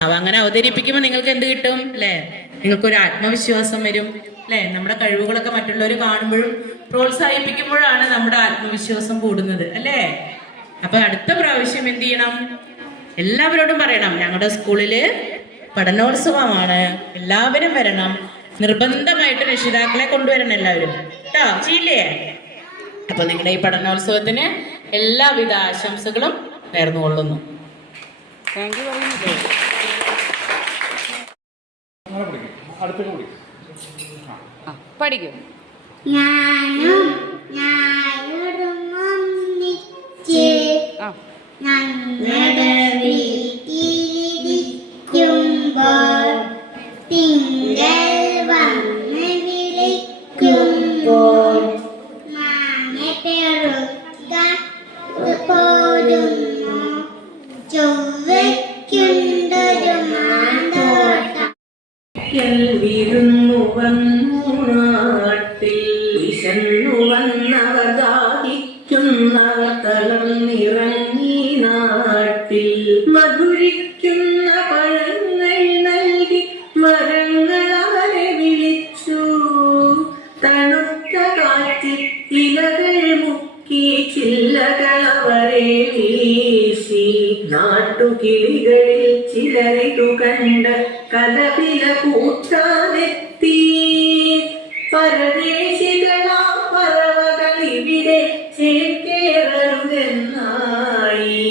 അങ്ങനെ അവതരിപ്പിക്കുമ്പോൾ നിങ്ങൾക്ക് എന്ത് കിട്ടും അല്ലെ? നിങ്ങൾക്കൊരു ആത്മവിശ്വാസം വരും അല്ലെ? നമ്മുടെ കഴിവുകളൊക്കെ മറ്റുള്ളവർ കാണുമ്പോഴും പ്രോത്സാഹിപ്പിക്കുമ്പോഴാണ് നമ്മുടെ ആത്മവിശ്വാസം കൂടുന്നത് അല്ലേ? അപ്പൊ അടുത്ത പ്രാവശ്യം എന്ത് ചെയ്യണം? എല്ലാവരോടും പറയണം, ഞങ്ങളുടെ സ്കൂളില് പഠനോത്സവമാണ്, എല്ലാവരും വരണം, നിർബന്ധമായിട്ട് രക്ഷിതാക്കളെ കൊണ്ടുവരണം എല്ലാവരും കേട്ടോ. ചെയ്യില്ലേ? അപ്പൊ നിങ്ങളുടെ ഈ പഠനോത്സവത്തിന് എല്ലാവിധ ആശംസകളും നേർന്നുകൊള്ളുന്നു. Thank you. പഠിക്കും. ഞാനും ഞാനൊരുമൊന്നിച്ച് ഞങ്ങളുടെ വീട്ടിലിരിക്കുമ്പോൾ തിങ്കൾ വന്ന് വിളിക്കുമ്പോൾ മാങ്ങപ്പെറുക്കാൻ പോരുന്നു ചൊവ്വയ്ക്കുണ്ടൊരു മാന്തോട്ടം. വിരുന്നു വന്നു നാട്ടിൽ വിശന്നു വന്നവർ ദാഹിക്കുന്നവർ തളർന്നിറങ്ങി നാട്ടിൽ മധുരിക്കുന്ന പഴങ്ങൾ നൽകി മരങ്ങൾ അവരെ വിളിച്ചു. തണുത്ത കാറ്റിൽ ഇലകൾ മുക്കി ചില്ലകൾ അവരെ വീശി. നാട്ടുകിളികളിൽ ചിലരിതു കണ്ട് കലപില കൂട്ടാനെത്തി. പരദേശികളാ പറവകൾ ഇവിടെ ചേക്കേറരുതെന്നായി.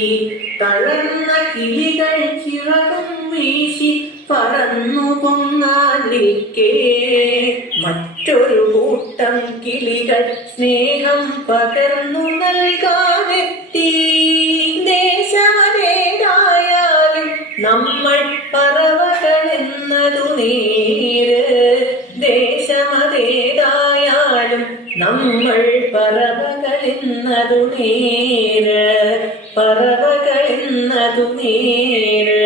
തളർന്ന കിളികൾ ചിറകും വീശി പറന്നു പൊങ്ങാനിൽക്കേ മറ്റൊരു കൂട്ടം കിളികൾ സ്നേഹം പകർന്നു നൽകാനെത്തി. ദേശമേതായാലും നമ്മൾ പറവകളെന്നതു നേര്. ദേശമതേതായാലും നമ്മൾ പറവകളെന്നതു നേര്. പറവകളെന്നതു നേര്.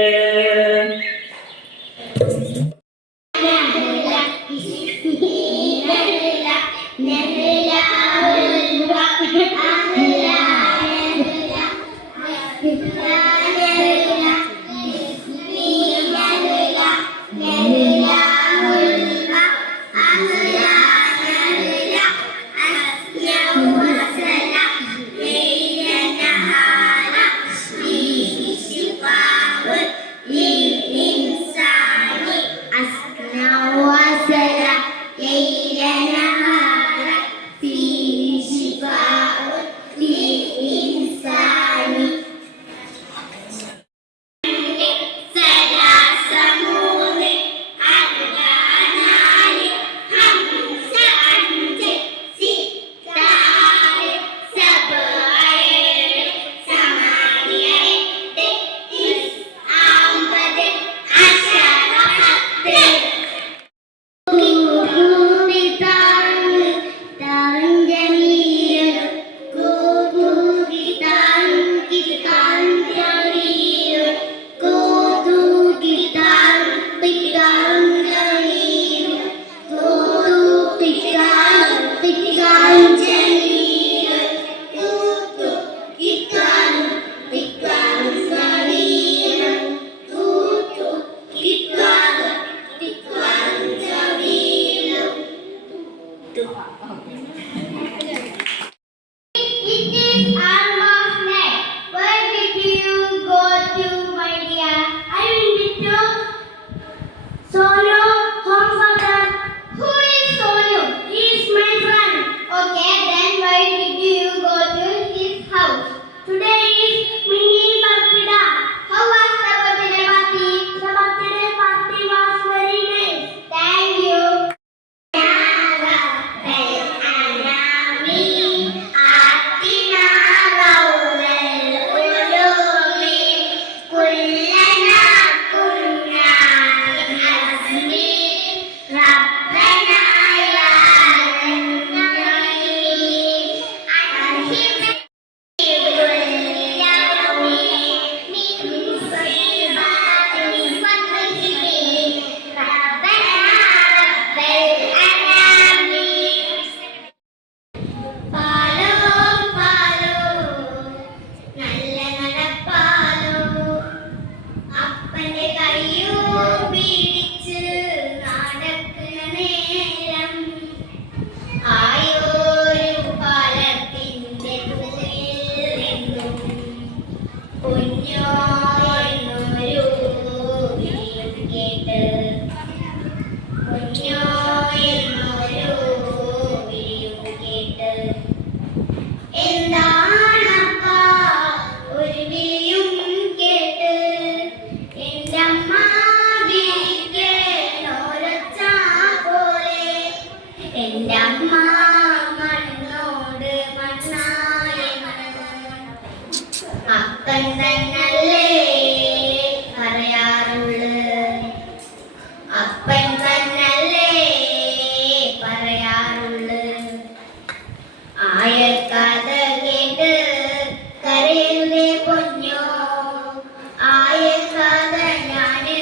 എന്താണപ്പാ ഒരു വിളിയും കേട്ട് എൻ്റെ അമ്മ വിളിക്കണൊരൊച്ച പോലെ എൻ്റെ അമ്മ മണ്ണോട് മണ്ണായെന്ന് അപ്പൻ തന്നല്ലേ പറയാറുള്ളത് അപ്പൻ തന്നല്ലേ പറയാറുള്ളത് ആയ കഥ കേട്ട് കരയുന്നേ പൊന്നോ ആയ കഥ ഞാന്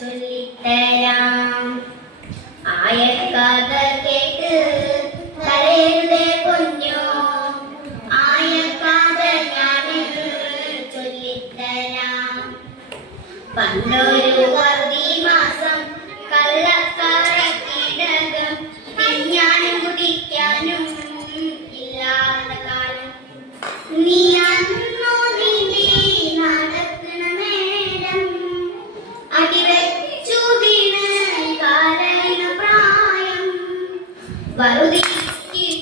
ചൊല്ലിത്തരാം ആയ കഥ കേട്ട് കരയുന്നേ പൊന്നോ ആയ കഥ ഞാന് ചൊല്ലിത്തരാം പണ്ടൊരു വർദ്ധി മാസം കള്ളക്കടക്കിടകം തിന്നാനും കുടിക്കാനും ഇല്ലാത്ത കാലം നീ അന്നോ നീന്തി നടക്കണ നേരം അടിവെച്ചു വീണ് കരയുന്ന പ്രായം വറുതിക്ക്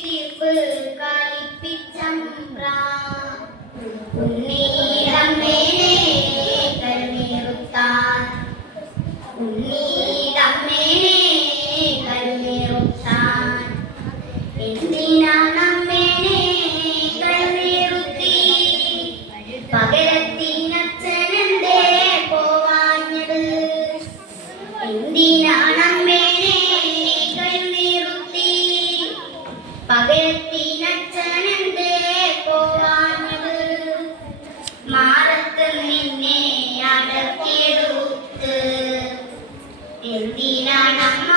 തീർപ്പ് കളിപ്പിച്ചമ്പ്രാ ഉണ്ണീടമ്മേനെ കരുനീറുത്താൻ ഉണ്ണീടമ്മേനെ കരുനീറുത്താൻ എന്തിനാണമ്മേനെ കരുനീറുത്തി പകരത്തിനച്ഛനെന്തേ പോവാഞ്ഞത് എന്തിനാണമ്മേനെ കരുനീറുത്തി പകരത്തിനച്ഛനെന്തേ പോവാഞ്ഞത് മാറത്ത് നിന്നെ അടക്കിയെടുത്ത് എന്തിനാണമ്മ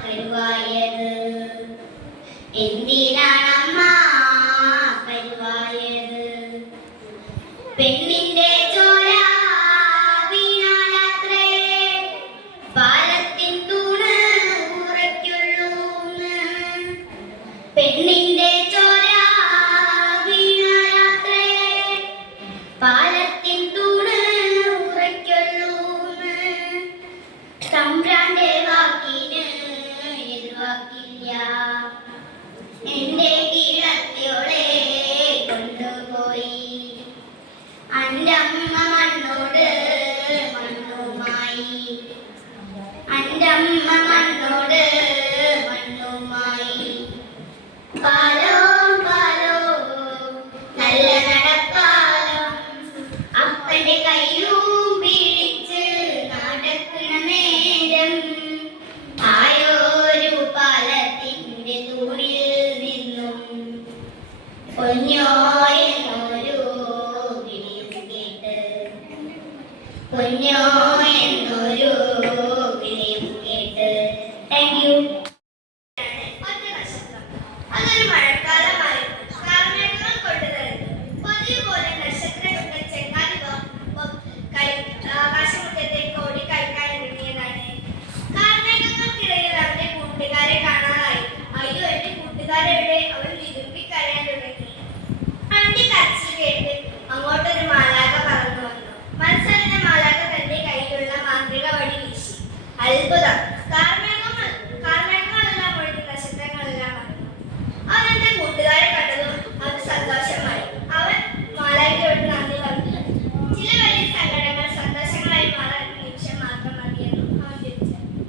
കരുവായത് എന്തിനാണമ്മ കരുവായത് പെണ്ണിന്റെ ചോര വീണാലത്രേ പാലത്തിൻ തൂണ് ഉറയ്ക്കുള്ളൂന്ന് പെണ്ണിന്റെ ചോര വീണാലത്രേ പാലത്തിൻ തൂണ് ഉറയ്ക്കുള്ളൂന്ന് തമ്പ്രാന്റെ വാക്കിന് എതിർവാക്കില്ല എന്റെ കീഴത്തിയോളെ കൊണ്ടുപോയി അന്റെ അമ്മ മണ്ണോട് മണ്ണുമായി അന്റെ അമ്മ മണ്ണോട് മണ്ണുമായി പാലോ പാലോ നല്ല നടപ്പാലം അപ്പന്റെ കയ്യും പിടിച്ച് നടക്കണ നേരം ആയോരു പാലത്തിന്റെ തൂണിൽ നിന്നും പൊന്നോ എന്നൊരു വിളിയും കേട്ട് പൊന്നോ എന്നൊരു വിളിയും കേട്ട്. Thank you. അതൊരു മഴക്കാലമായിരുന്നു. കാർമേഘങ്ങൾ കൊണ്ട് നിറഞ്ഞു. പതിവ് പോലെ നക്ഷത്രങ്ങൾ ചെങ്ങാതികം ആകാശമുറ്റത്തേക്ക് ഓടി കളിക്കാൻ ഇറങ്ങിയതാണ്. കാർമേഘങ്ങൾക്കിടയിൽ അവന്റെ കൂട്ടുകാരെ കാണാനായി. അയ്യോ, എന്റെ കൂട്ടുകാരെവിടെ? അവൻ വിരുമ്പി കരയാൻ തുടങ്ങി. അവന്റെ കരച്ചിൽ കേട്ട് അങ്ങോട്ടൊരു മാലാഖ പറന്നു വന്നു. മത്സരന മാലാഖ തന്റെ കയ്യിലുള്ള മാന്ത്രിക വടി വീശി. അത്ഭുതം! കാർമേഘങ്ങളെല്ലാം ഒഴിഞ്ഞ് നക്ഷത്രങ്ങളെല്ലാം വന്നു. അവൻ എന്റെ കൂട്ടുകാരെ കണ്ടതും അവന് സന്തോഷമായി. അവൻ മാലാഖയോട് നന്ദി പറഞ്ഞു. ചില വലിയ സങ്കടങ്ങൾ സന്തോഷങ്ങളായി മാറാൻ നിമിഷം മാത്രം മതിയെന്നു അവൻ തിരിച്ചറിഞ്ഞു.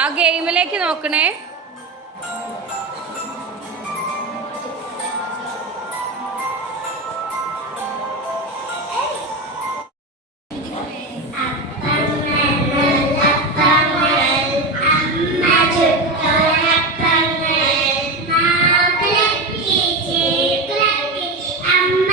ആ ഗെയിമിലേക്ക് നോക്കണേ. അമ്മ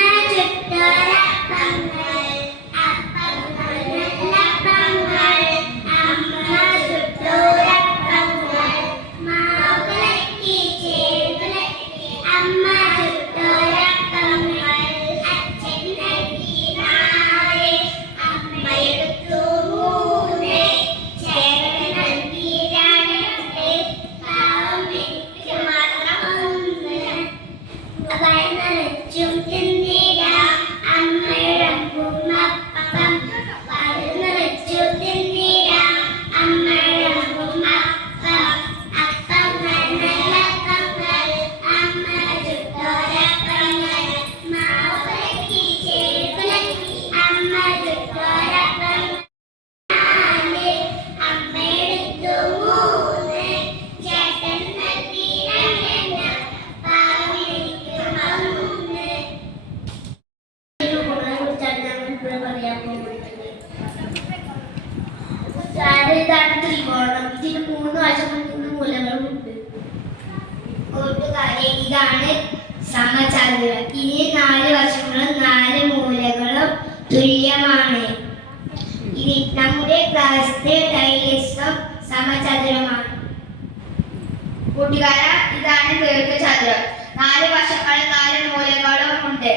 ഇതാണ് സമചതുരം. ഇനി 4 വശങ്ങളും 4 മൂലകളും തുല്യമാണ്. ഇനി നമ്മുടെ ക്ലാസ്സിലെ ടൈലിസം സമചതുരമാണ്. കൂട്ടുകാരാ, ഇതാണ് ദീർഘചതുരം. 4 വശങ്ങളും 4 മൂലകളും ഉണ്ട്.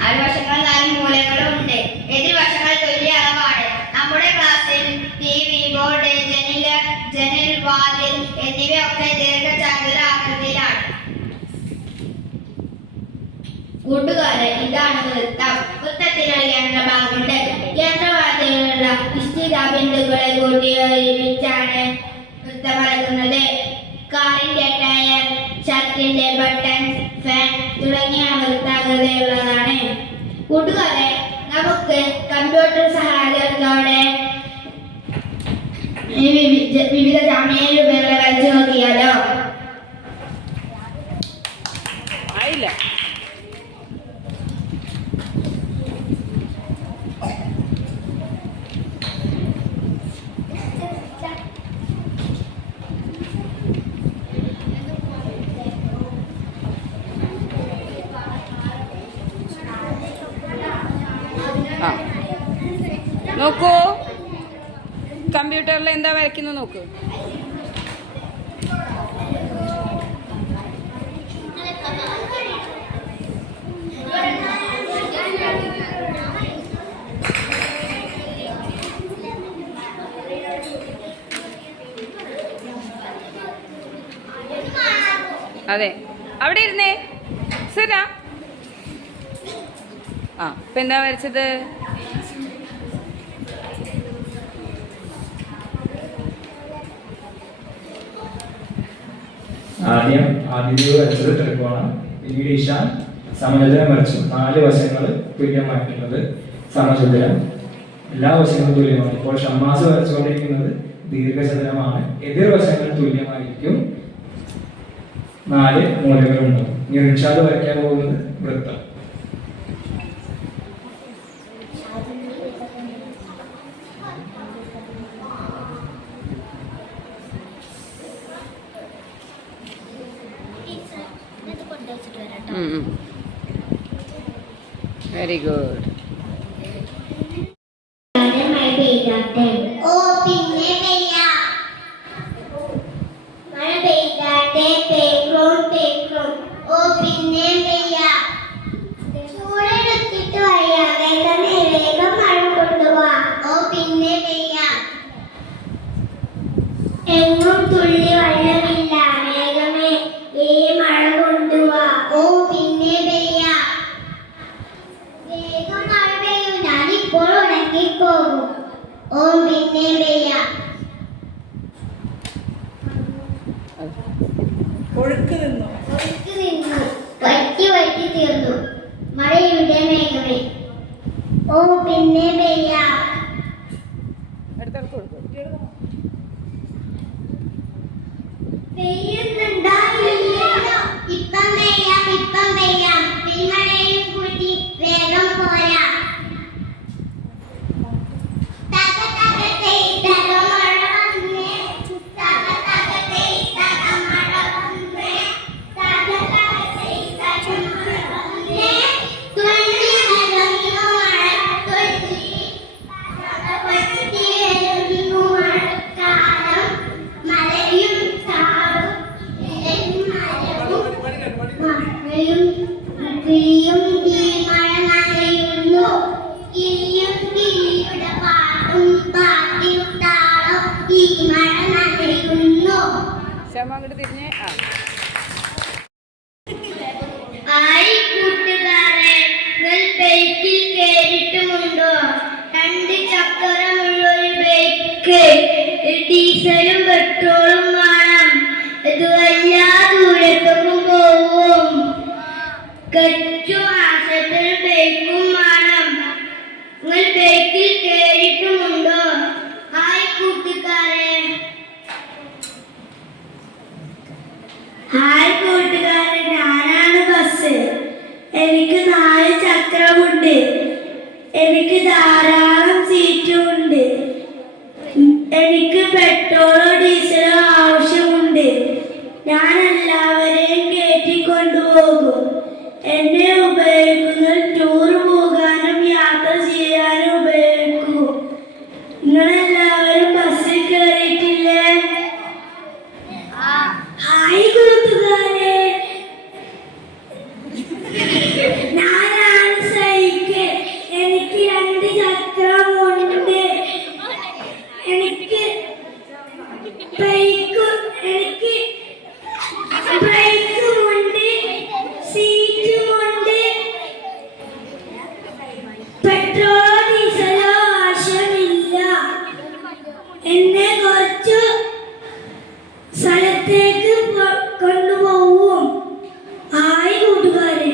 4 വശങ്ങളും 4 മൂലകളും ഉണ്ട്. എതിർവശങ്ങൾ തുല്യ അളവാണ്. നമ്മുടെ ക്ലാസ്സിൽ TV, ബോർഡ്, ജനൽ, വാതിൽ എന്നിവയൊക്കെ ദീർഘചതുര ആകൃതിയിലാണ്. കൂട്ടുകാരെ, ഇതാണ് വൃത്തം. വൃത്തത്തിനുള്ള കേന്ദ്രഭാഗമുണ്ട്. കേന്ദ്രഭാഗത്തിലുള്ള നിശ്ചിത ബിന്ദുക്കളെ കൂട്ടിയോജിപ്പിച്ചാണ് വൃത്തം വരക്കുന്നത്. കാറിന്റെ ടയർ, ഷർട്ടിന്റെ ബട്ടൺ, ഫാൻ തുടങ്ങിയ വൃത്താകൃതിയുള്ളതാണ്. കൂട്ടുകാരെ, നമുക്ക് കമ്പ്യൂട്ടർ സഹായത്തോടെ വിവിധ ജാമിയ രൂപങ്ങൾ വരച്ചു നോക്കിയാലോ? ആയില്ല. നോക്കൂ, കമ്പ്യൂട്ടറിൽ എന്താ വരയ്ക്കുന്നത് നോക്കൂ. അതെ, അവിടെ ഇരുന്നേ സരാ. ഇപ്പൊ എന്താ വരച്ചത്? ആദ്യം വരച്ചത് ത്രികോണം, പിന്നീട് ഇഷാൻ സമചതുരം വരച്ചു. 4 വശങ്ങൾ തുല്യമായിട്ടുള്ളത് സമചതുരം. എല്ലാ വശങ്ങളും തുല്യമാണ്. ഇപ്പോൾ ഷമ്മാസ് വരച്ചുകൊണ്ടിരിക്കുന്നത് ദീർഘചതുരമാണ്. എതിർവശങ്ങൾ തുല്യമായിരിക്കും. 4 മൂലകളുണ്ടാവും. ഇനി റിഷാദ് വരയ്ക്കാൻ പോകുന്നത് വൃത്തം. Very good. ഓ പിന്നെ പെയ്യാം. മഴ പെയ്താട്ടെ, പെയ്ക്കും. ഓ പിന്നെ പെയ്യാം. ചൂടെടുത്തിട്ട് വയ്യ, വേഗം മഴ കൊണ്ടുപോവാ. ഓ പിന്നെ പെയ്യാം. എങ്ങും തുള്ളി വെള്ളമില്ല, വേഗമേ ഈ മഴ കൊണ്ടുപോവാ. ഓ പിന്നെ പെയ്യാം. വേഗം മഴ പെയ്യും, ഞാനിപ്പോൾ ഉണങ്ങിപ്പോകും. ഓ പിന്നെ പെയ്യാം. ഒഴുക്ക് നിന്നു, വറ്റി തീർന്നു. മഴയുടെ മേഘമേ, ഓ പിന്നെ പെയ്യാം. പെയ്യുന്നുണ്ടോ? ഇപ്പം പെയ്യാം. പെയ്മഴയും കൂട്ടി വേഗം പോരാ. അങ്ങോട്ട് തിരിഞ്ഞേ. ആയി കൂട്ടുകാരെ, ബൈക്കിൽ കേറിയിട്ടുമുണ്ടോ? 2 ചക്രമുള്ളൊരു ബൈക്ക്, ഡീസലും പെട്രോളും വേണം. ഇത് എല്ലാ ദൂരത്തേക്കും പോവും. കച്ചു ആശത്തിന് ബൈക്കും വേണം. നിങ്ങൾ ബൈക്കിൽ കേറിയിട്ടുമുണ്ടോ? ആയി കൂട്ടുകാരെ. സ്ഥലത്തേക്ക് കൊണ്ടുപോവും. ഹായ് കൂട്ടുകാരെ.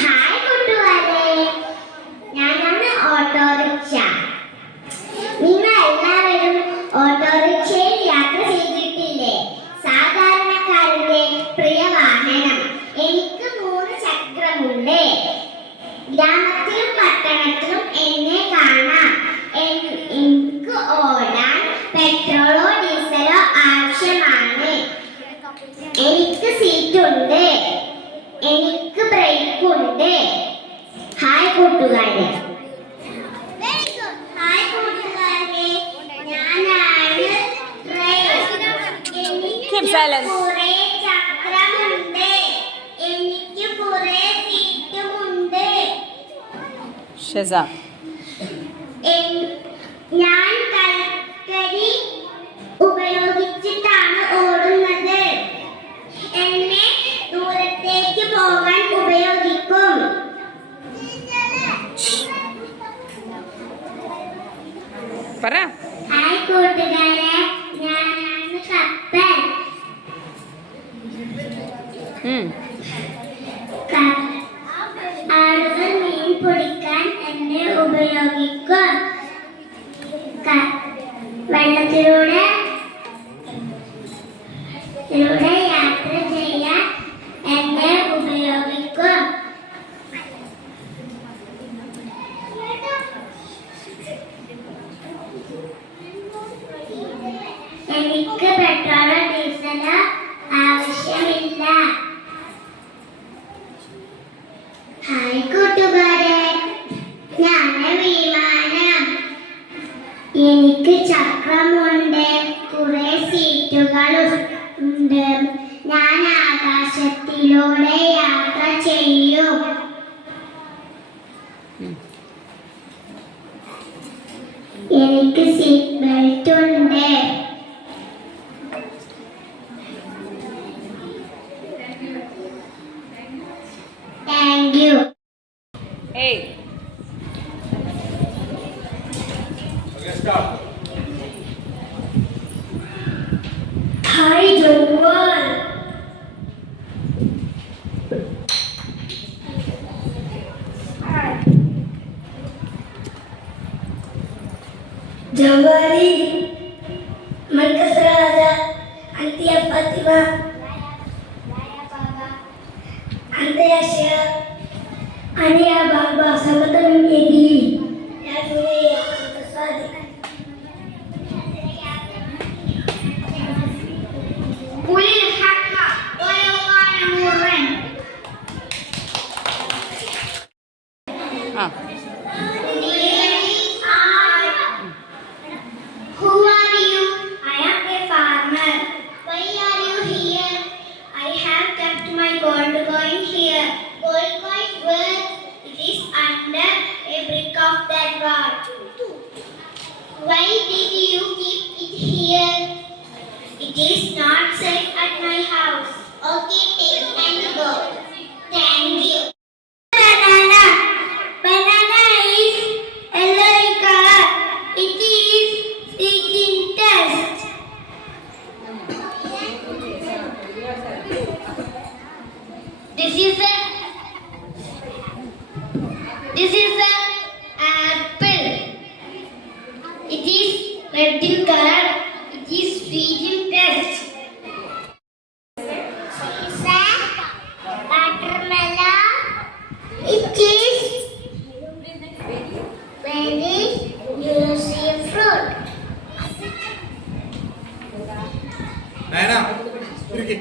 ഹായ് കൂട്ടുകാരെ, ഞാനാണ് ഓട്ടോറിക്ഷ. നിങ്ങൾ എല്ലാവരും ഓട്ടോറിക്ഷയിൽ യാത്ര ചെയ്തിട്ടില്ലേ? സാധാരണക്കാരന്റെ പ്രിയ വാഹനം. എനിക്ക് 3 ചക്രമുണ്ട്. ഗ്രാമത്തിലും പട്ടണത്തിലും എന്നെ കാണാം. എനിക്ക് ഓടാൻ പെട്രോളോ ഡീസലോ ആവശ്യമാണ്. എനിക്ക് സീറ്റുണ്ട്. എനിക്ക് ബ്രേക്ക് ഉണ്ട്. ഹായ് കൂട്ടുകാരെ. ഹായ് കൂട്ടുകാരെ, ഞാനാണ് ട്രെയിൻ. Keep silence. കുറേ ചക്രമുണ്ട്. എനിക്ക് കുറേ സീറ്റുമുണ്ട്. ഷെസ. ഞാൻ കൽക്കരി ഉപയോഗിച്ചിട്ടാണ് ഓടുന്നത്. എന്നെ ദൂരത്തേക്ക് പോകാൻ ഉപയോഗിക്കും. പറ. ഹായ് കൂട്ടുകാരെ, ഞാനാണ് കപ്പൽ. ആളുകൾ മീൻ പിടിക്കാൻ എന്നെ ഉപയോഗിക്കും. വെള്ളത്തിലൂടെ യാത്ര ചെയ്യാൻ എന്നെ ഉപയോഗിക്കും. എനിക്ക് പെട്രോളോ ഡീസലോ ആവശ്യമില്ല. ഹായ് കൂട്ടുകാരെ, ഞാന് വിമാനം. എനിക്ക് ചക്രമുണ്ട്. കുറെ സീറ്റുകളുണ്ട്. ഞാൻ ആകാശത്തിലൂടെ യാത്ര ചെയ്യും. എനിക്ക് സീറ്റ് ബെൽറ്റ് ഉണ്ട്. Thank you. ഏയ്. Hi Jovel. جواري مركز راجا أنت يا فاطمة. أنت يا شيخ. أنا يا بابا سبت من يدي. يا سوريا أنت صادق. قل الحق ولو كان مرا. Who are you? I am a farmer. Why are you here? I have kept my gold coin here. Gold coin where? It is under a brick of that wall. Why did you keep it here? It is not safe at my house. Okay, take it and go. Thank you. Banana. Banana is yellow in color. It is speaking test. This is a apple. It is red in color. It is speaking test. It's a watermelon. It is very juicy fruit. Nayana, cricket.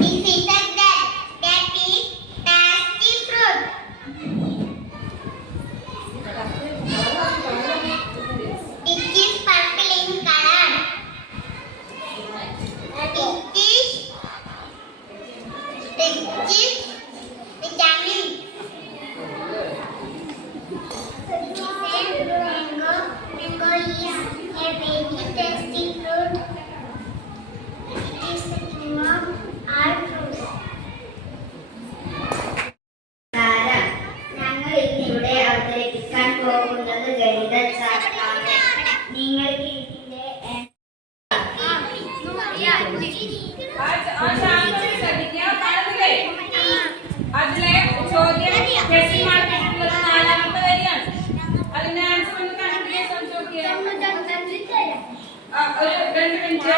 This is a that is nasty fruit. It is purple in color. It is vitamin. Mango is a very tasty fruit. ഗണിത ശാസ്ത്രമാണ്. നിങ്ങൾക്ക് ഇതിലെ അതിലെ ചോദ്യം question മാർക്കിട്ടുള്ളത് 4ാമത്തെ വരിയാണ്. അതിന്റെ answer ഒന്ന് കണ്ടുപിടിക്കാൻ ശ്രമിച്ചു നോക്കിയേ. ഒരു 2 മിനിറ്റ്.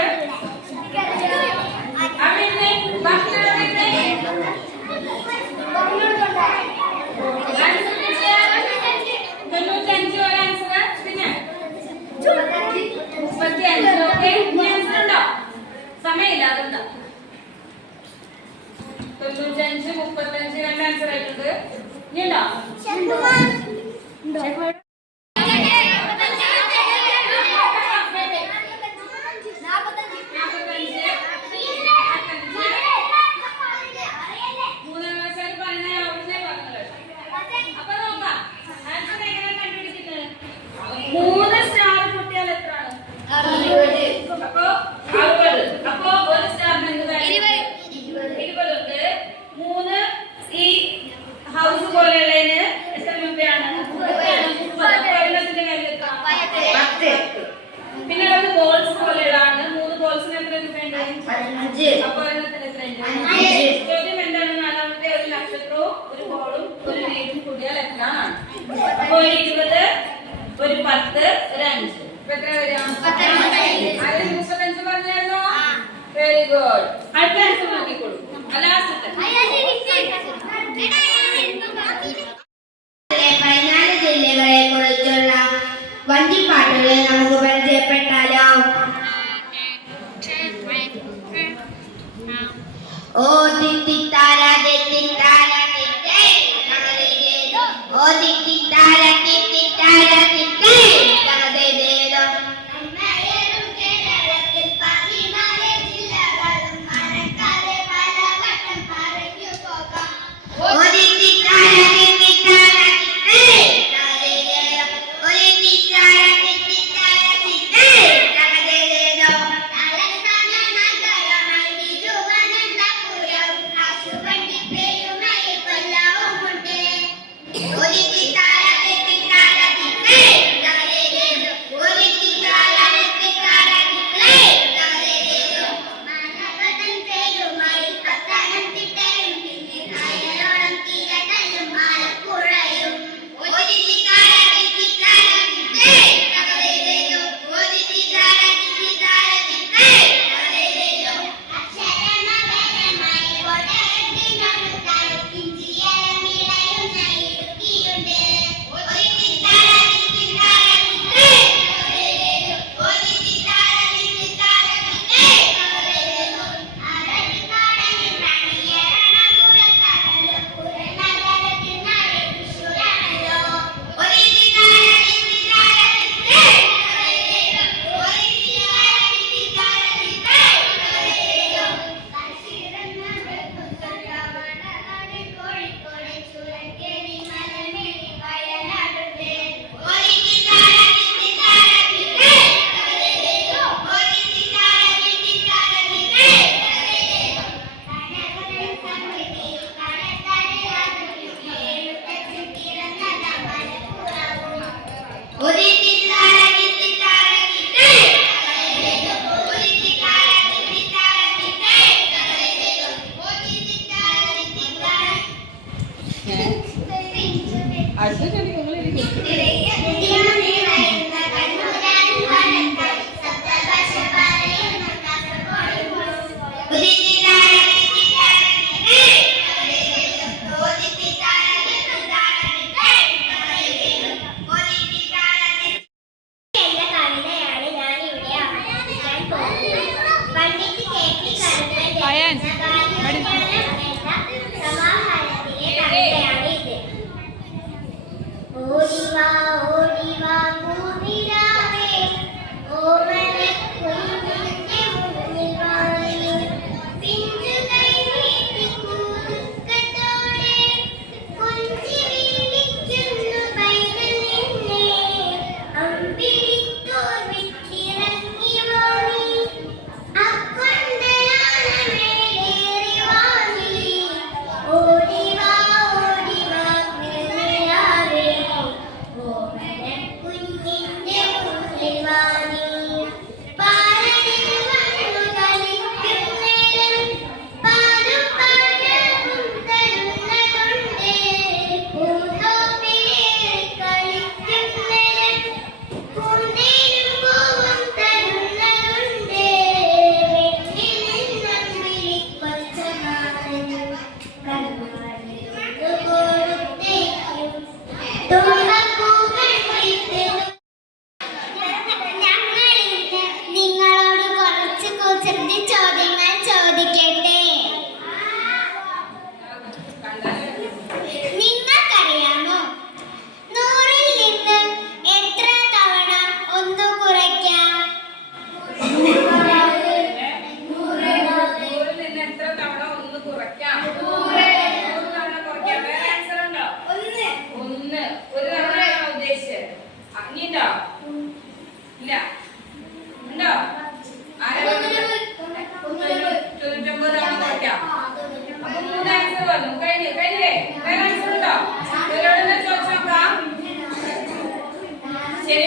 അവിടെ ബാക്കിയുള്ള ആൻസർ 95 ഒരു ആൻസർ, പിന്നെ 35. ഓക്കെ, ഇനി ആൻസർ ഉണ്ടോ? സമയമില്ല, അതെന്താ 95, 35 രണ്ട് ആൻസർ ആയിട്ടുണ്ട്. ഇനി ഉണ്ടോ? മൂന്ന് സ്റ്റാർ കുട്ടികൾ എത്രയാണ്? 60. അപ്പൊ 60. അപ്പൊ ഒരു സ്റ്റാറിന് എന്ത് വേണം? 20 ഉണ്ട്. 3 ഈ ഹൗസ് പോലെയുള്ളതിന് എത്ര രൂപയാണ്? 30. വെള്ളത്തിന്റെ കാര്യം എത്ര? 10. പിന്നെ ഉള്ളത് ബോൾസ് പോലെയുള്ളതാണ്. 3 ബോൾസിന് എത്ര രൂപയുണ്ട്? 15. അപ്പൊ ഒരെണ്ണത്തിന് എത്രയുണ്ട്? 5. ചോദ്യം എന്താണ്? 4ാമത്തെ ഒരു നക്ഷത്രവും ഒരു ബോളും ഒരു വീടും കൂടിയാൽ എത്ര ആണ്? അപ്പൊ 20, ഒരു 10, ഒരു 5. ഇപ്പൊ എത്ര വരിക? 35 പറഞ്ഞായിരുന്നോ? Very good. അടുത്ത ആൻസർ നോക്കിക്കോളൂ. ലാസ്റ്റത്തെ 14 ജില്ലകളെ കുറിച്ചുള്ള വഞ്ചിപ്പാട്ടുകൾ നമുക്ക് പരിചയപ്പെട്ടാലോ? ഓ തിത്തിത്താര തിത്തിത്താര തിത്തേ തകതേതോ, ഓ തിത്തിത്താര തിത്തിത്താര തിത്തേ തകതേതോ. നമ്മളും കേരളത്തിൽ 14 ജില്ലകളും മറക്കാതെ പലവട്ടം പറഞ്ഞു പോകാം. ഓ തിത്തിത്താര തിത്തിത്താര തിത്തേ തകതേതോ, ഓ തിത്തിത്താര തിത്തിത്താര തിത്തേ തകതേതോ. തലസ്ഥാന നഗരമായി തിരുവനന്തപുരം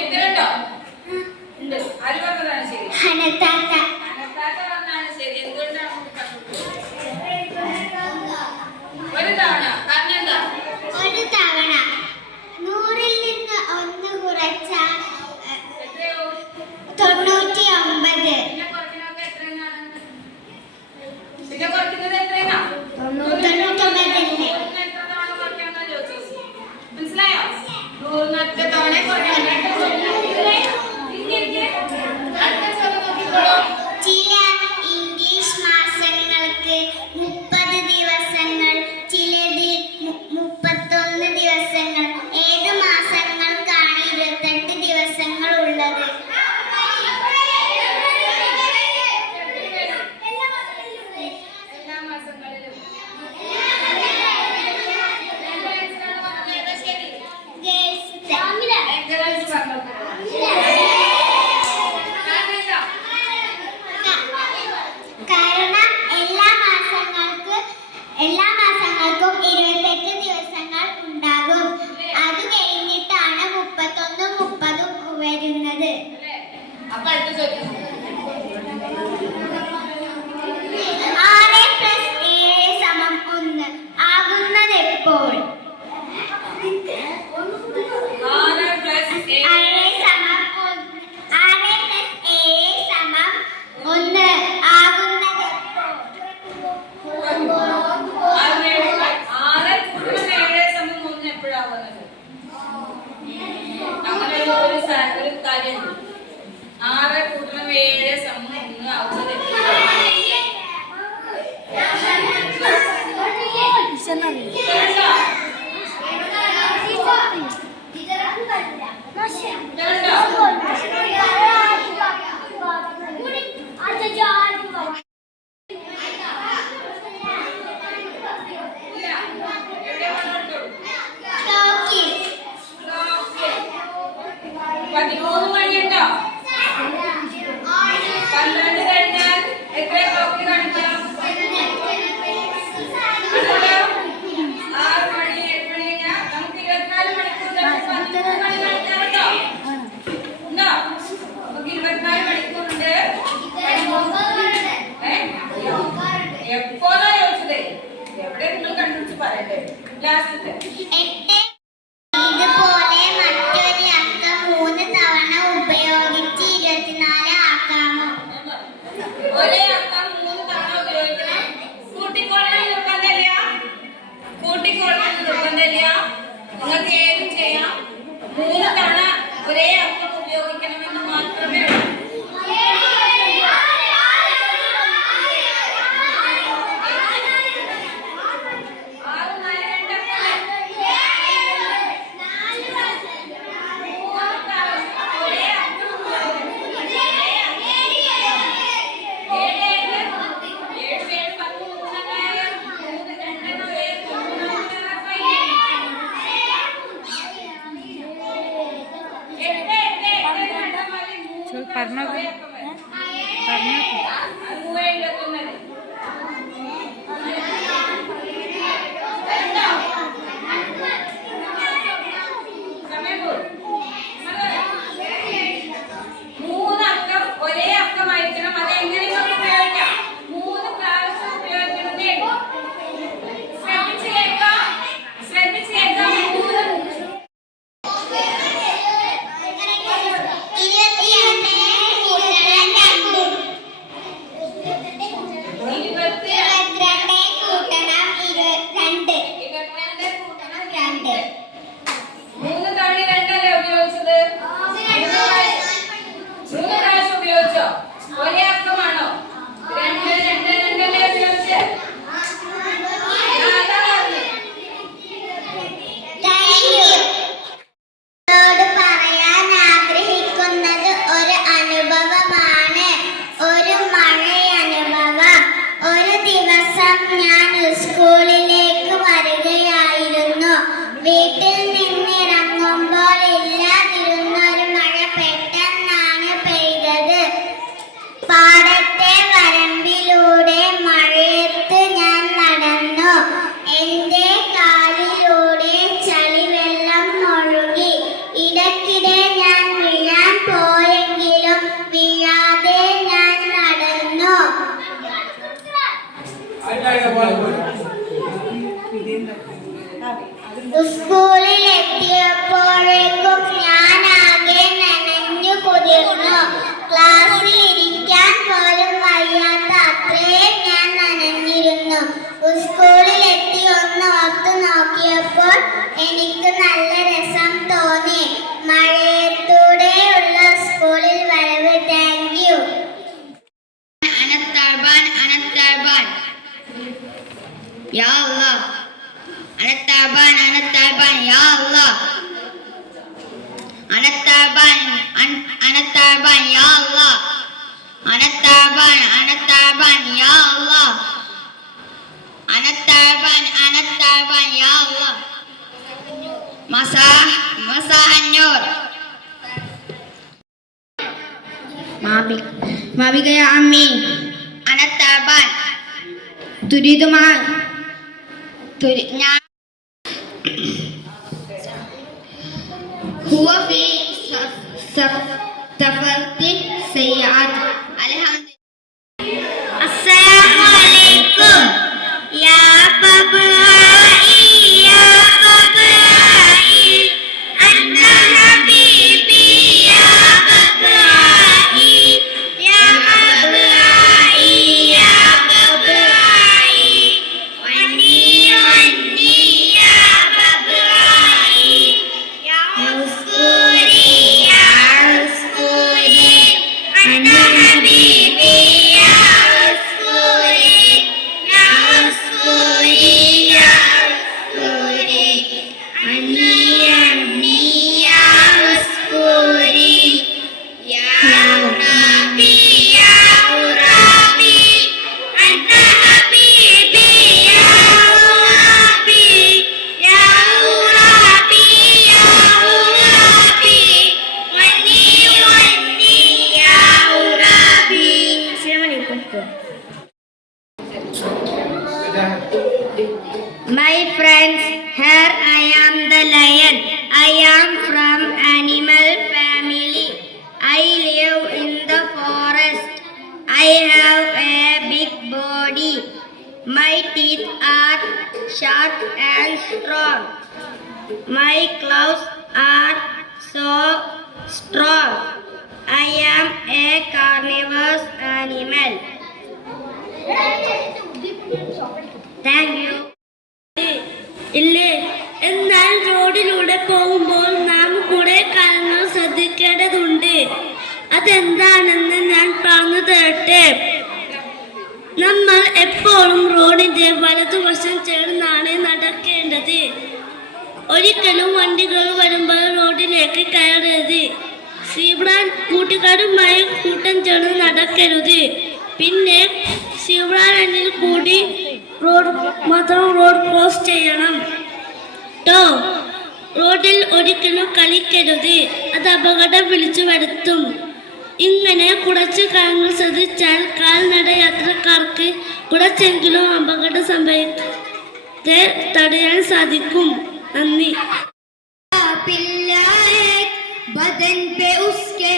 എഴുത്തലുണ്ടോ? ഉണ്ട്. ആര് പറഞ്ഞതാണ് ശരി? ഹനത്താത്ത അനത്താത്ത പറഞ്ഞാണ് ശരി. എന്തുകൊണ്ടാണ് നമുക്ക് കണ്ടുപിടിച്ചത്? ഒരു തവണ. കാരണം എന്താ? ഒരു തവണ 100-ൽ നിന്ന് 1 കുറച്ചാൽ എത്രയോ? 99. പിന്നെ കുറയ്ക്കണമൊക്കെ എത്രയെന്നാണ്? പിന്നെ കുറയ്ക്കുന്നത് എത്രയെന്നാ? 99 അല്ലേ? നൂറിന് എത്ര തവണ കുറയ്ക്കാമെന്നാ ചോദിച്ചത്. മനസ്സിലായോ? 100 ഒറ്റ തവണ കുറയ്ക്കാം. അടുത്ത ചോദ്യം നോക്കിക്കോളൂ. ചില ഇംഗ്ലീഷ് മാസങ്ങൾക്ക് 30 ദിവസങ്ങൾ, ചിലതിൽ 31 ദിവസങ്ങൾ. ഏത് മാസങ്ങൾക്കാണ് 28 ദിവസങ്ങൾ ഉള്ളത്? എല്ലാ മാസങ്ങളിലും ശരി. എങ്ങനെ പറഞ്ഞു? കാരണം എല്ലാ മാസങ്ങൾക്കും 28 ദിവസങ്ങൾ ഉണ്ടാകും. അത് കഴിഞ്ഞിട്ടാണ് 31 30 വരുന്നത്. അപ്പൊ അടുത്ത ചോദ്യം. 6 + 7 = 1 ആകുന്നത് എപ്പോൾ? 6 + 7 1 ആകുന്നത് എപ്പോൾ? 6 + 7 = 1 എപ്പോഴാവുന്നത്? അങ്ങനെ ഒരു കാര്യമുണ്ട്. 6 + 7 = 1 ആവുന്നത് എപ്പോഴാണ്? ക്ലോക്കിൽ 13 മണിയുണ്ടോ? 12 കഴിഞ്ഞാൽ എത്ര ക്ലോക്ക് കാണിക്കാം? 6 മണി 8 മണി കഴിഞ്ഞാൽ നമുക്ക് 24 മണിക്കൂർ 13 മണി കാണിക്കാറുണ്ടോ? ഉണ്ടോ? നമുക്ക് 24 മണിക്കൂറുണ്ട്. എപ്പോഴാ ചോദിച്ചത്? എവിടെ നിങ്ങൾ കണ്ടുപിടിച്ച് പറയണ്ടേ? ലാസ്റ്റത്തെ 8. ഇതുപോലെ മറ്റൊരു അക്കം 3 തവണ ഉപയോഗിച്ച് 24 ആക്കാമോ? ഒരേ അക്കം 3 തവണ ഉപയോഗിക്കണം. കൂട്ടിക്കൊള്ളാൻ നിർബന്ധമില്ല. നിങ്ങൾക്ക് ഏതും ചെയ്യാം. 3 തവണ ഒരേ അക്കം ഉപയോഗിക്കണമെന്ന് മാത്രമേ ഉള്ളൂ. 6 4 2 ഒരേ അക്കം മൂന്നക്കം ഒരേ അക്കമായിരിക്കണം. അത് എങ്ങനെ ഉപയോഗിക്കാം? 3 പ്രാവശ്യം ഉപയോഗിക്കണമെന്നേ ഉള്ളൂ. ശ്രദ്ധിച്ച് കേൾക്കാം. 28 × 2 التعبان يا الله أنا التعبان يا الله مساء النور ما بك يا عمي أنا التعبان تريد هو في سفرة سيئات الحمد السلام عليكم يا بابائي يا بابائي أنت حبيبي يا بابائي يا بابائي يا بابائي وني يا بابائي يا عصفوري يا عصفوري أنا حبيبي يا عصفوري يا عصفوري يا عصفوري عني يا عصفوري يا غرابي يا غرابي أنت حبيبي يا غرابي يا غرابي يا غرابي عني يا غرابي. السلام عليكم. My friends, here I am the lion. I am from animal family. I live in the forest. I have a big body. My teeth are sharp and strong. My claws are so strong. I am a carnivorous animal. Thank you. ഇല്ലേ, എന്നാൽ റോഡിലൂടെ പോകുമ്പോൾ നാം കുറെ കാര്യങ്ങൾ ശ്രദ്ധിക്കേണ്ടതുണ്ട്. അതെന്താണെന്ന് ഞാൻ പറഞ്ഞു തരട്ടെ. നമ്മൾ എപ്പോഴും റോഡിന്റെ വലതുവശം ചേർന്നാണ് നടക്കേണ്ടത്. ഒരിക്കലും വണ്ടികൾ വരുമ്പോൾ റോഡിലേക്ക് കയറരുത്. സീബ്ര കൂട്ടുകാരുമായി കൂട്ടം ചേർന്ന് നടക്കരുത്. പിന്നെ സീബ്ര ലൈനിൽ കൂടി റോഡ് ക്രോസ് ചെയ്യണം ട്ടോ. റോഡിൽ ഒരിക്കലും കളിക്കരുത്, അത് അപകടം വിളിച്ചു വരുത്തും. ഇങ്ങനെ കുറച്ച് കാര്യങ്ങൾ ശ്രദ്ധിച്ചാൽ കാൽനട യാത്രക്കാർക്ക് കുറച്ചെങ്കിലും അപകടം സംഭവിക്കാതെ തടയാൻ സാധിക്കും. നന്ദി. बदन पे उसके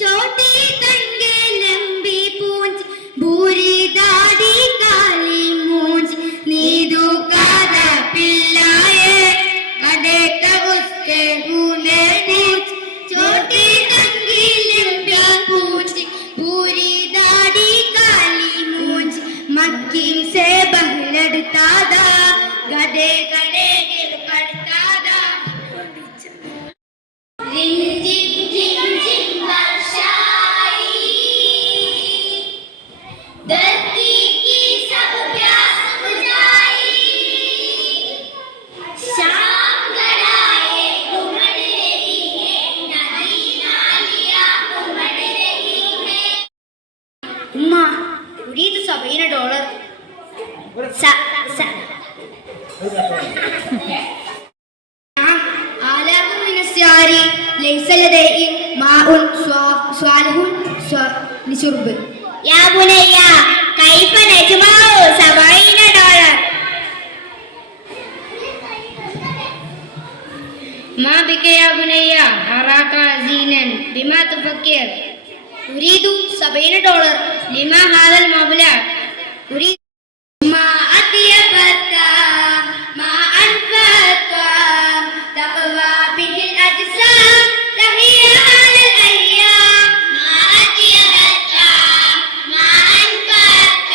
छोटी तंगे लंबी पूंछ भूरी दाढ़ी काली मूंछ नीदू कादा पिल्लाए कड़े का उसके गूने नीच छोटी तंगी लंबी पूंछ भूरी दाढ़ी काली मूंछ मक्खी से बहलड़ता दा गड़े गड़े गिर पड़ता दा. धरती की सब प्यास बुझाई शाम गड़ाए उमड़ रही है नदी नालियां उमड़ रही है. उम्मा أريد $70. آلاف من السيار ليس لديه ماء صالح لشرب. يا بني كيف نجمع $70؟ ما بك يا بني أراك حزينا بما تفكر؟ أريد $70. لما هذا المبلغ؟ أريد ما أطيبك ما أنفك تقوى به الأجسام تحيا على الأيام. ما أطيبك ما أنفك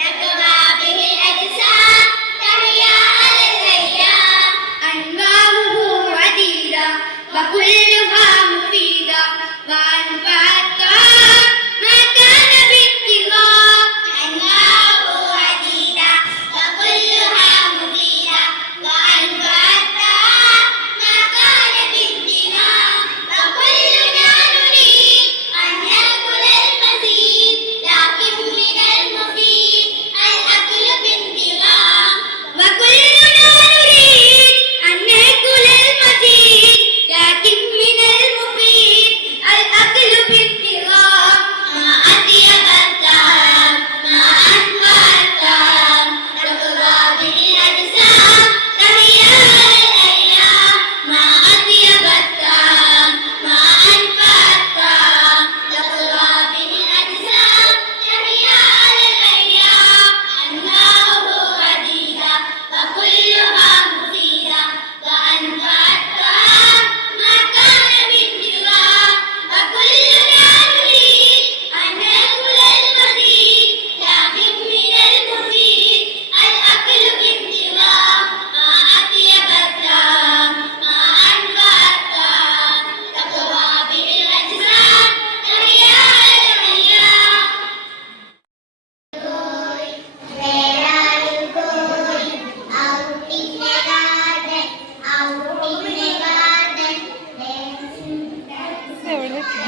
تقوى به الأجسام تحيا على الأيام. أنواعه عديدة وكلها مفيدة وأنفعك ما كان باتفاق. أنواع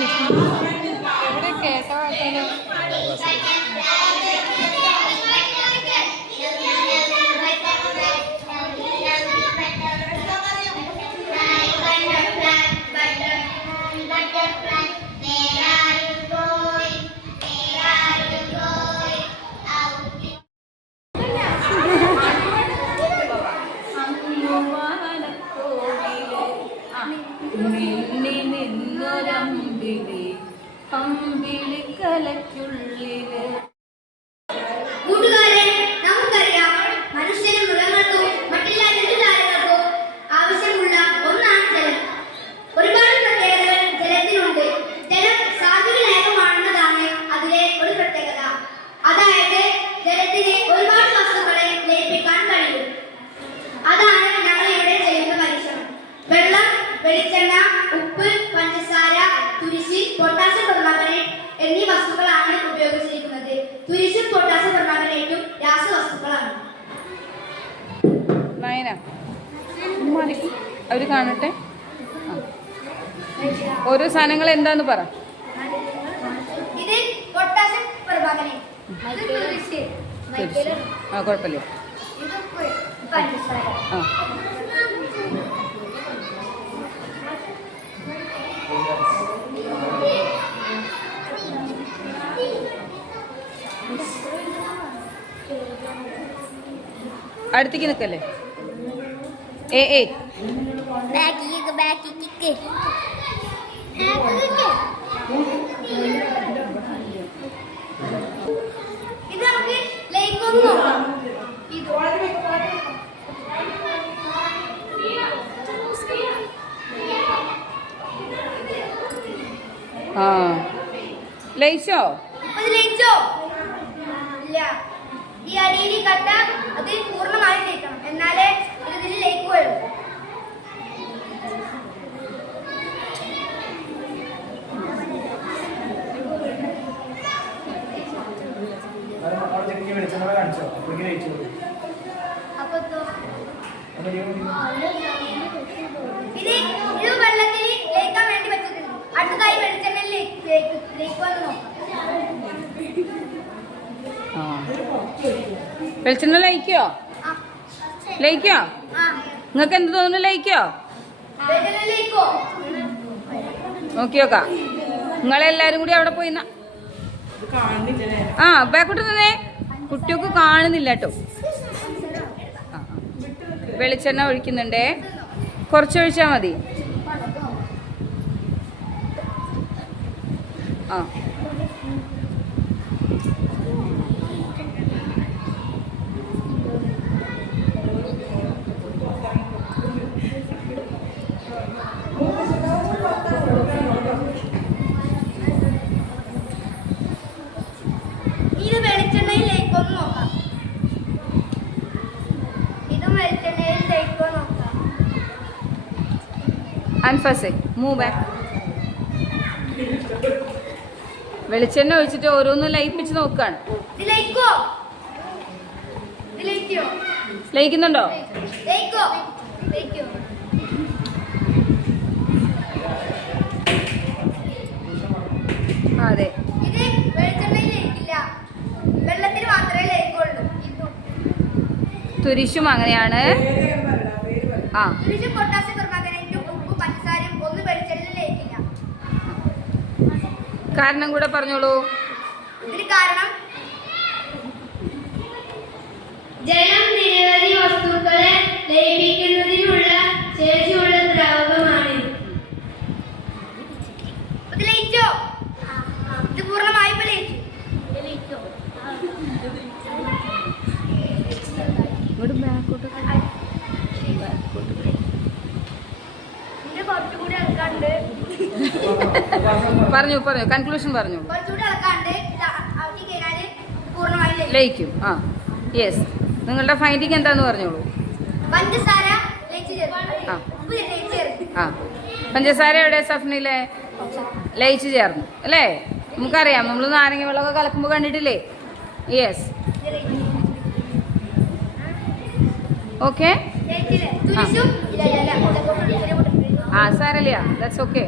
ഇവിടെ കേട്ട പാട്ടാണ്. കലയ്ക്കുള്ളില് കൂട്ടുകാരെ, നമുക്കറിയാം മനുഷ്യനും മൃഗങ്ങൾക്കും മറ്റെല്ലാ ജന്തുജാലങ്ങൾക്കും ആവശ്യമുള്ള ഒന്നാണ് ജലം. ഒരുപാട് പ്രത്യേകതകൾ ജലത്തിനുണ്ട്. ജലം സാത്വികലേഖമാണെന്നതാണ് അതിലെ ഒരു പ്രത്യേകത. അതായത് ജലത്തിന് ഒരുപാട് വസ്തുക്കളെ ലയിപ്പിക്കാൻ കഴിയും. അതാണ് ഞങ്ങൾ ഇവിടെ ചെയ്യുന്ന പരീക്ഷണം. വെള്ളം, വെളിച്ചെണ്ണ, ഉപ്പ്, പഞ്ചസാര, തുരിശ്, പൊട്ടാസ്യം പെർമാംഗനേറ്റ് എന്നീ വസ്തുക്കളാണ് ഉപയോഗിച്ചിരിക്കുന്നത്. തുരിശും പൊട്ടാസ്യം പെർമാംഗനേറ്റും രാസവസ്തുക്കളാണ്. നയന അവര് കാണട്ടെ. ഓരോ സാധനങ്ങൾ എന്താന്ന് പറ. ഇത് പൊട്ടാസ്യം പെർമാംഗനേറ്റ്, ഇത് തുരിശ്, ആ കുഴപ്പമില്ല. ഇത് ഉപ്പ്, പഞ്ചസാര. ആ അടുത്തേക്ക് നിൽക്കല്ലേ. ഏ ഇത് നമുക്ക് ലയിക്കൊന്ന് നോക്കാം. ആ ലയിച്ചോ? ഇപ്പൊ ഇത് ലയിച്ചോ? ഇല്ല. ഈ അടിയിൽ കട്ട അത് പൂർണ്ണമായും ലയിക്കണം, എന്നാലേ ഇത് ഇതിൽ ലയിക്കുകയുള്ളൂ. വെളിച്ചെണ്ണ കാണിച്ചോ? അപ്പോഴേക്കും കഴിച്ചു. അപ്പൊ ഇത് വെള്ളത്തിൽ ലയിക്കാൻ വേണ്ടി വെച്ചിട്ടുണ്ട്. അടുത്തതായി വെളിച്ചെണ്ണയിൽ ലയിക്കുമെന്ന് നോക്കാം. ആ വെളിച്ചെണ്ണ ലയിക്കോ? ലയിക്കോ? നിങ്ങൾക്ക് എന്ത് തോന്നുന്നു? ലയിക്കോ? വെളിച്ചെണ്ണ ലയിക്കോ? നോക്കി നോക്കാം. നിങ്ങളെല്ലാരും കൂടി അവിടെ പോയി ആ ബാക്കോട്ട് നിന്നേ. കുട്ടിയൊക്കെ കാണുന്നില്ല കേട്ടോ. വെളിച്ചെണ്ണ ഒഴിക്കുന്നുണ്ടേ. കുറച്ചൊഴിച്ചാൽ മതി. ആ ഇത് വെളിച്ചെണ്ണയിൽ ലയിക്കുമെന്ന് നോക്കാം. ഇതും വെളിച്ചെണ്ണയിൽ ലയിക്കുമെന്ന് നോക്കാം. അൻഫസേ മൂവ് ബാക്ക്. വെളിച്ചെണ്ണ ഒഴിച്ചിട്ട് ഓരോന്നും ലയിപ്പിച്ച് നോക്കുകയാണ്. ഇത് ലയിക്കോ? ഇത് ലയിക്കോ? ലയിക്കുന്നുണ്ടോ? ലയിക്കോ? ലയിക്കോ? അതെ. ഇത് വെളിച്ചെണ്ണയിൽ ലയിക്കില്ല, വെള്ളത്തിൽ മാത്രമേ ലയിക്കുള്ളൂ. തുരിശും അങ്ങനെയാണ്. ആ തുരിശും പൊട്ടാസ്യം പെർമാംഗനേറ്റും ഉപ്പ്, പഞ്ചസാരയും ഒന്നും വെളിച്ചെണ്ണയിൽ ലയിക്കില്ല. കാരണം കൂടെ പറഞ്ഞോളൂ. ഇതിന് കാരണം ജലം നിരവധി വസ്തുക്കളെ ലയിപ്പിക്കുന്നതിനുള്ള ശേഷിയുള്ള ദ്രാവകമാണ്. ഇത് ലയിച്ചോ? ഇത് പൂർണ്ണമായും ലയിച്ചു. ഇങ്ങോട്ട് ബാക്കോട്ട്. ഇത് കുറച്ചുകൂടി ഇളക്കാണ്ട്, പറഞ്ഞു കൺക്ലൂഷൻ പറഞ്ഞു. കുറച്ചുകൂടി ഇളക്കാണ്ട് ഇത് ആക്കി കഴിഞ്ഞാൽ പൂർണ്ണമായും ലയിക്കും. ലയിക്കും. ആ യെസ്. നിങ്ങളുടെ ഫൈൻഡിങ് എന്താന്ന് പറഞ്ഞോളൂ. പഞ്ചസാര ലയിച്ചു ചേർക്കും, ആ. ഉപ്പ് ലയിച്ചു ചേർക്കും. ആ പഞ്ചസാര എവിടെ? സഫ്നിലെ ലയിച്ച് ചേർന്നു അല്ലേ? നമുക്കറിയാം. നമ്മൾ നാരങ്ങ വെള്ളമൊക്കെ കലക്കുമ്പോൾ കണ്ടിട്ടില്ലേ? യെസ്. ഓക്കെ. ലയിച്ചില്ലേ? തുരിശും ഇല്ല. ആ സാരല്ല. That's okay.